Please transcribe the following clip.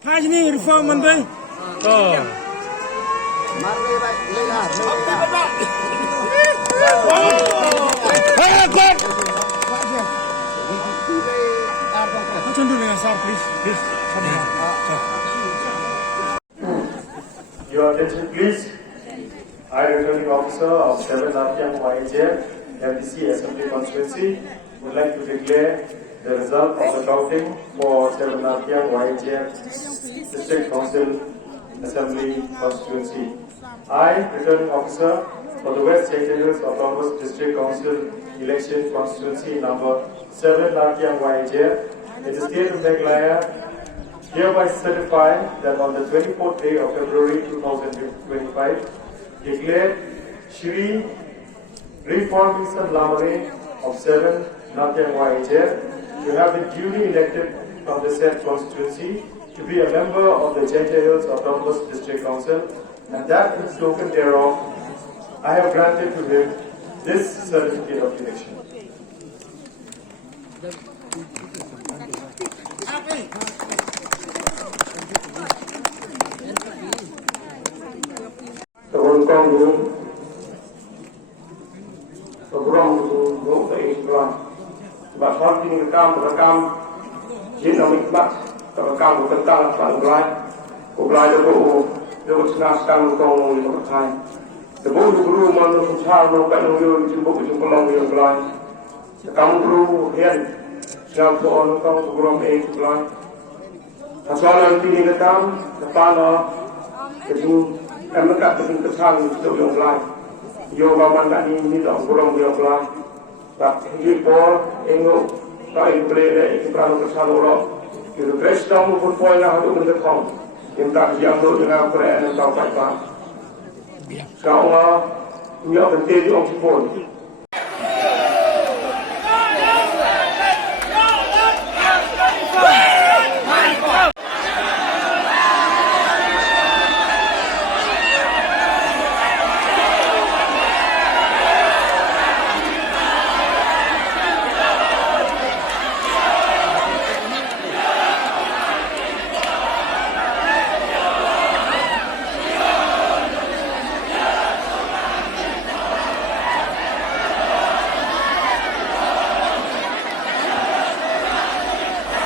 Hai ni reform mandai. Oh. Your attention, please. I, returning officer of 7 Nartiang Wahiajer, MDC Assembly Constituency, would like to declare the result of the counting for 7 Nartiang Wahiajer District Council Assembly Constituency. I, returning officer for the West St. Helens Autonomous District Council Election Constituency number 7 Nartiang Wahiajer, in the state of Meghalaya, hereby certify that on the 24th day of February 2025, declared Shri Reformingson Lamare of 7 Nartiang Wahiajer to have been duly elected from the said constituency to be a member of the St. Helens Autonomous District Council, and that in token thereof, I have granted to him this certificate of election. Con đường program của cái đoàn và phát triển cái cam chiến đấu mình bắt cái cam của tân tăng là của lại được senang sekali kau di tempat saya. Sebab guru mana usaha nak kan orang cuba cuba long yang lain. Kamu guru hian siapa orang kau program lain. Asalan tinggi nekam depan itu mereka penting kesal untuk yang lain. Yo baman tak ni tak kurang yang lain. Tak hipor engo tak boleh itu kalau kesal orang. Kita Kristen pun poin lah untuk mendekat. Yang tak siang tu dengan perayaan yang tahu baik. Sekarang ni penting di orang pun.